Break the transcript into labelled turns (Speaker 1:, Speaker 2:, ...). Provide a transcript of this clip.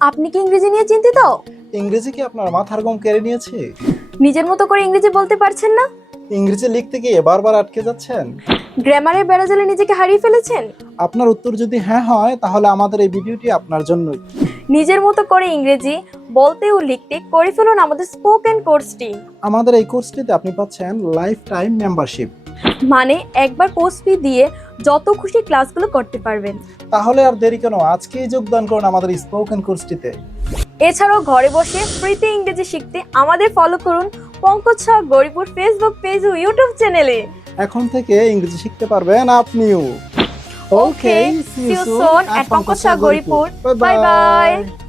Speaker 1: আপনি কি ইংরেজি নিয়ে চিন্তিত?
Speaker 2: ইংরেজি কি আপনার মাথার গম কেড়ে নিয়েছে?
Speaker 1: নিজের মতো করে ইংরেজি বলতে পারছেন না?
Speaker 2: ইংরেজি লিখতে গিয়ে বারবার আটকে যাচ্ছেন?
Speaker 1: গ্রামারের বেড়াজালে নিজেকে হারিয়ে ফেলেছেন?
Speaker 2: আপনার উত্তর যদি হ্যাঁ হয় তাহলে আমাদের এই ভিডিওটি আপনার জন্যই।
Speaker 1: নিজের মতো করে ইংরেজি বলতে ও লিখতে করে ফেলুন আমাদের স্পোকেন কোর্সটি
Speaker 2: আমাদের এই কোর্সটিতে আপনি পাচ্ছেন লাইফ টাইম মেম্বারশিপ
Speaker 1: মানে একবার কোর্স ফি দিয়ে যত খুশি ক্লাসগুলো করতে পারবেন।
Speaker 2: তাহলে আর দেরি কেন? আজকেই যোগদান করুন আমাদের স্পোকেন কোর্সটিতে
Speaker 1: এছাড়াও ঘরে বসে ফ্রিতে ইংরেজি শিখতে আমাদের ফলো করুন পঙ্কজ শাহ গরিপুর ফেসবুক পেজ ও ইউটিউব চ্যানেলে
Speaker 2: এখন থেকে ইংরেজি শিখতে পারবেন আপনিও।
Speaker 1: Okay, see you soon at Pankaj Shah Goripur. Bye bye.